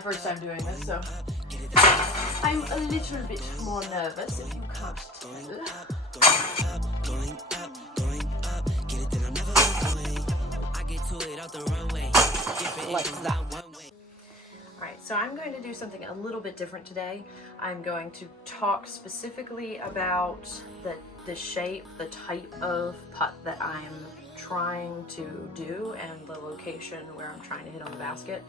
first time doing this, so I'm a little bit more nervous, if you can't tell. Like that. Alright, so I'm going to do something a little bit different today. I'm going to talk specifically about the shape, the type of putt that I'm trying to do, and the location where I'm trying to hit on the basket.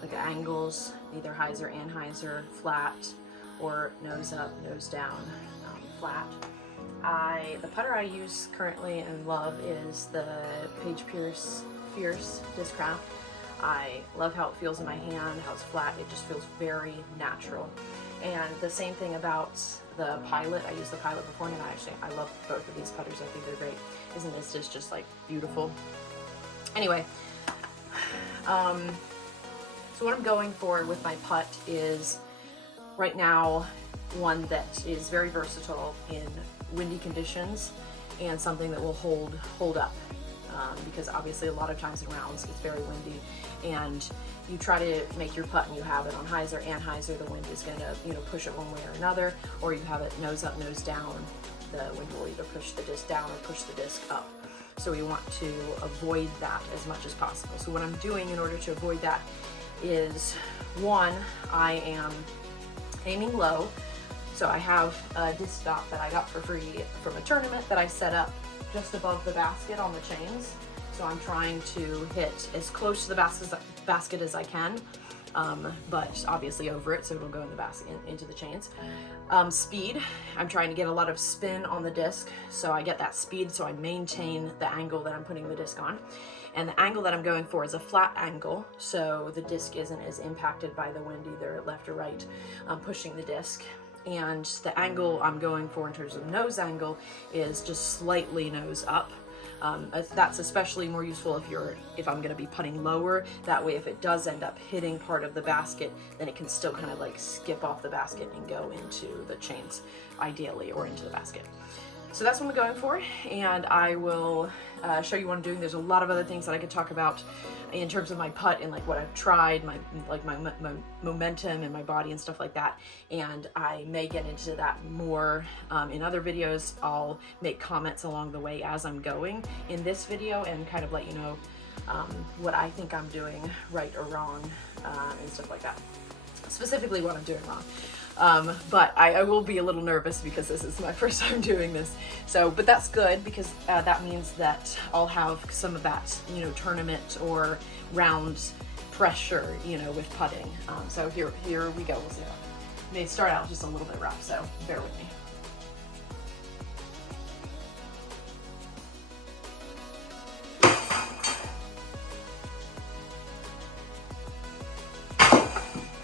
Like angles, either hyzer, anhyzer, flat, or nose up, nose down, flat. The putter I use currently and love is the Paige Pierce Fierce Discraft. I love how it feels in my hand, how it's flat. It just feels very natural. And the same thing about the Pilot. I used the Pilot before, and I love both of these putters. I think they're great. Isn't this just like beautiful? Anyway, so what I'm going for with my putt is right now one that is very versatile in windy conditions and something that will hold up. Because obviously a lot of times in rounds it's very windy, and you try to make your putt and you have it on hyzer and anhyzer, the wind is going to push it one way or another, or you have it nose up, nose down, the wind will either push the disc down or push the disc up. So we want to avoid that as much as possible. So what I'm doing in order to avoid that is, one, I am aiming low. So I have a disc stop that I got for free from a tournament that I set up just above the basket on the chains. So I'm trying to hit as close to the basket as I can, but obviously over it, so it'll go in the basket, into the chains. Speed, I'm trying to get a lot of spin on the disc, so I get that speed, so I maintain the angle that I'm putting the disc on. And the angle that I'm going for is a flat angle, so the disc isn't as impacted by the wind, either left or right, pushing the disc. And the angle I'm going for in terms of nose angle is just slightly nose up. That's especially more useful if I'm going to be putting lower. That way, if it does end up hitting part of the basket, then it can still kind of like skip off the basket and go into the chains, ideally, or into the basket. So that's what I'm going for, and I will show you what I'm doing. There's a lot of other things that I could talk about in terms of my putt and like what I've tried, my momentum and my body and stuff like that. And I may get into that more in other videos. I'll make comments along the way as I'm going in this video and kind of let you know what I think I'm doing right or wrong and stuff like that. Specifically what I'm doing wrong. But I will be a little nervous because this is my first time doing this. So, but that's good because that means that I'll have some of that, tournament or round pressure, with putting. So here we go. We'll see. It may start out just a little bit rough, so bear with me.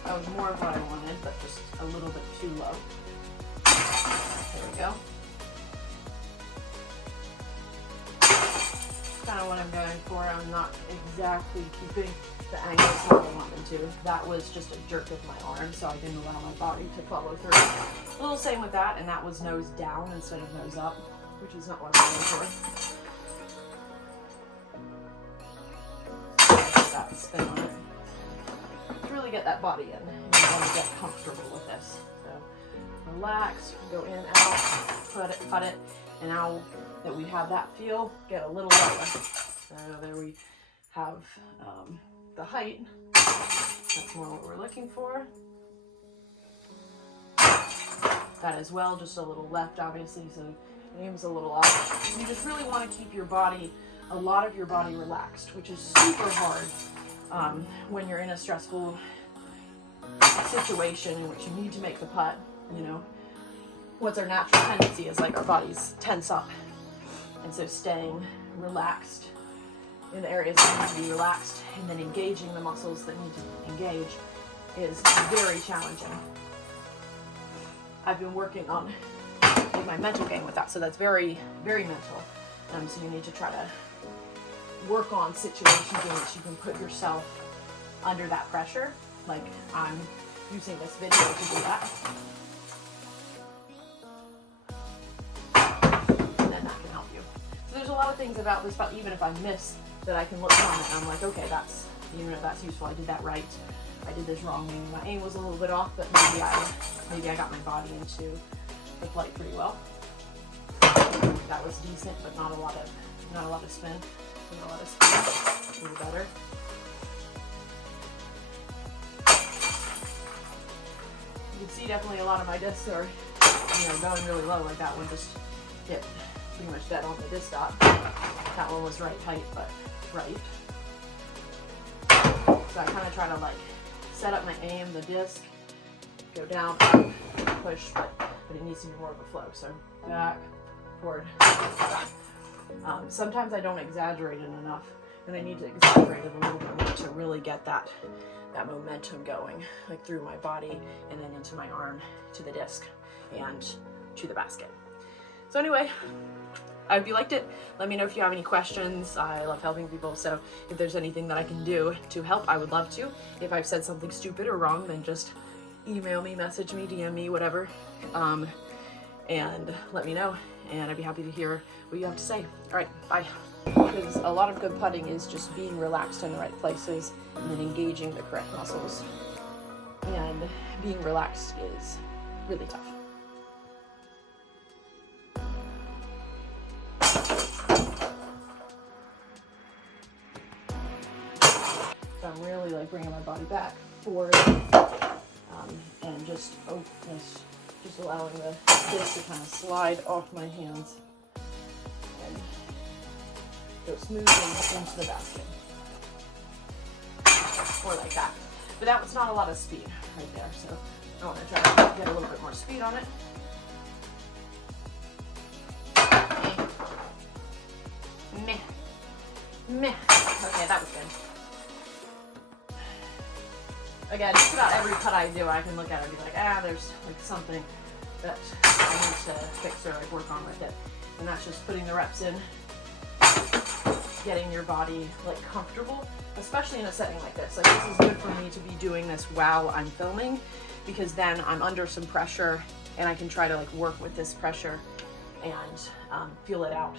That was more of what I wanted, but just a little bit too low. There we go. Kind of what I'm going for. I'm not exactly keeping the angles how I want them to. That was just a jerk of my arm, so I didn't allow my body to follow through. A little same with that, and that was nose down instead of nose up, which is not what I'm going for. That spin on it. Really get that body in. You want to get comfortable with this. So relax, go in, out, put it, and now that we have that feel, get a little lower. So there we have the height. That's more what we're looking for. That as well, just a little left, obviously, so aim's a little off. You just really want to keep your body, a lot of your body relaxed, which is super hard. When you're in a stressful situation in which you need to make the putt, what's our natural tendency is like our bodies tense up. And so staying relaxed in the areas that need to be relaxed and then engaging the muscles that need to engage is very challenging. I've been working on my mental game with that, so that's very, very mental. So you need to try to work on situations in which you can put yourself under that pressure, like I'm using this video to do that. And then that can help you. So there's a lot of things about this, but even if I miss, that I can look on it and I'm like, okay, that's, that's useful. I did that right. I did this wrong. Maybe my aim was a little bit off, but maybe I got my body into the flight pretty well. That was decent, but not a lot of spin. Not a lot of spin. A little better. You can see definitely a lot of my discs are, going really low. Like that one just hit pretty much dead on the disc dot. That one was right height, but right. So I kind of try to like set up my aim, the disc, go down, up, push, but it needs to be more of a flow. So back, forward, back. Sometimes I don't exaggerate it enough, and I need to exaggerate it a little bit more to really get that momentum going, like through my body and then into my arm, to the disc, and to the basket. So anyway, I hope you liked it. Let me know if you have any questions. I love helping people, so if there's anything that I can do to help, I would love to. If I've said something stupid or wrong, then just email me, message me, DM me, whatever, and let me know, and I'd be happy to hear what you have to say. All right, bye. Because a lot of good putting is just being relaxed in the right places and then engaging the correct muscles. And being relaxed is really tough. So I'm really like bringing my body back forward, and just allowing the disc to kind of slide off my hands and go smoothly into the basket, or like that. But that was not a lot of speed right there, so I want to try to get a little bit more speed on it. Meh. Okay, that was good. Again, just about every putt I do, I can look at it and be like, there's like something that I need to fix or like work on with it. And that's just putting the reps in, getting your body like comfortable, especially in a setting like this. Like this is good for me to be doing this while I'm filming, because then I'm under some pressure and I can try to like work with this pressure and feel it out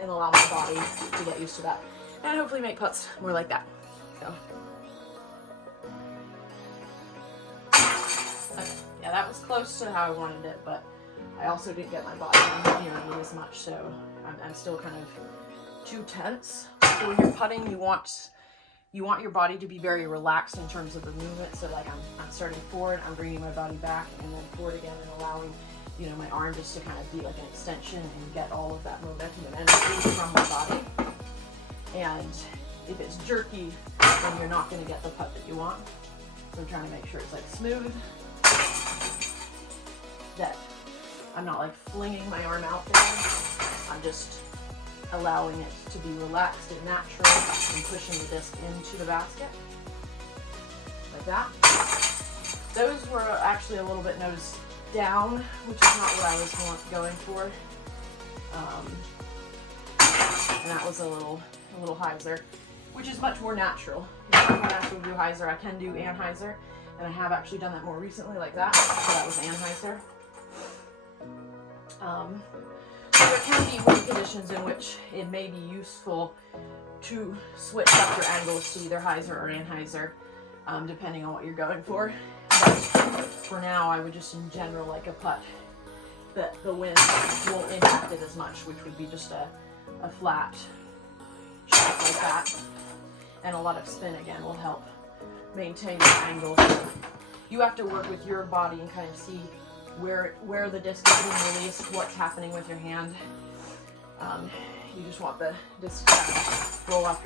and allow my body to get used to that, and hopefully make putts more like that. So. Okay. Yeah, that was close to how I wanted it, but I also didn't get my body near me as much, so I'm still kind of too tense. So when you're putting, you want your body to be very relaxed in terms of the movement. So like I'm starting forward, I'm bringing my body back, and then forward again, and allowing my arm just to kind of be like an extension and get all of that momentum and energy from my body. And if it's jerky, then you're not going to get the putt that you want. So I'm trying to make sure it's like smooth, that I'm not like flinging my arm out there. I'm just allowing it to be relaxed and natural and pushing the disc into the basket like that. Those were actually a little bit nose down, which is not what I was going for. And that was a little hyzer, which is much more natural. It's much more natural to do hyzer. I can do anhyzer, and I have actually done that more recently like that. So that was anhyzer. So there can be wind conditions in which it may be useful to switch up your angles to either hyzer or anhyzer, depending on what you're going for. But for now, I would just in general like a putt that the wind won't impact it as much, which would be just a flat shot like that. And a lot of spin again will help maintain the angle. You have to work with your body and kind of see where the disc is being released, what's happening with your hand. You just want the disc to roll off